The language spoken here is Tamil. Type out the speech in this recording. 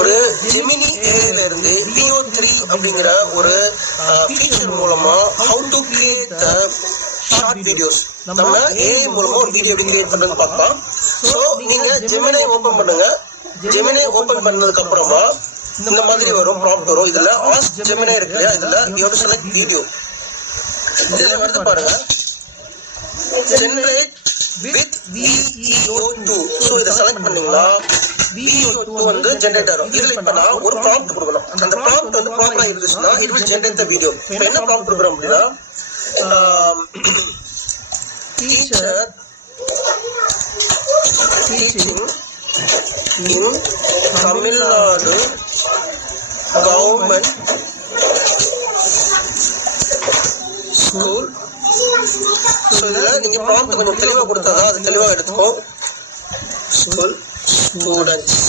ஒரு ஜெமினி ஏஐல இருந்து லியோ 3 அப்படிங்கிற ஒரு ஃபீச்சர் மூலமா how to create short videos நம்ம ஏஐ மூலமா ஒரு வீடியோ எப்படி கிரியேட் பண்றது பார்க்கலாம். ஸோ நீங்க ஜெமினி ஓபன் பண்ணுங்க. ஜெமினி ஓபன் பண்ணதுக்கு அப்புறமா இந்த மாதிரி வரும், ப்ராம்ப்ட் வரும். இதுல ஆஸ்க் ஜெமினி இருக்கு இல்லையா, இதுல you have to select video. இதுல வந்து பாருங்க generate with VEO2. ஸோ இதை செலக்ட் பண்ணீங்கன்னா VEO2 வந்து ஜெனரேட் ஆகும். இதுல இப்ப நான் ஒரு ப்ராம்ப்ட் கொடுக்கணும். அந்த ப்ராம்ப்ட் வந்து ப்ராப்பரா இருந்துச்சுன்னா it will generate the video. இப்போ என்ன ப்ராம்ப்ட் கொடுக்குறோம் அப்படின்னா teacher teaching in Tamil Nadu government school. So இதில் நீங்கள் ப்ராம்ப்ட் கொஞ்சம் தெளிவாக கொடுத்தா தான் அது தெளிவாக எடுத்துக்கும். School students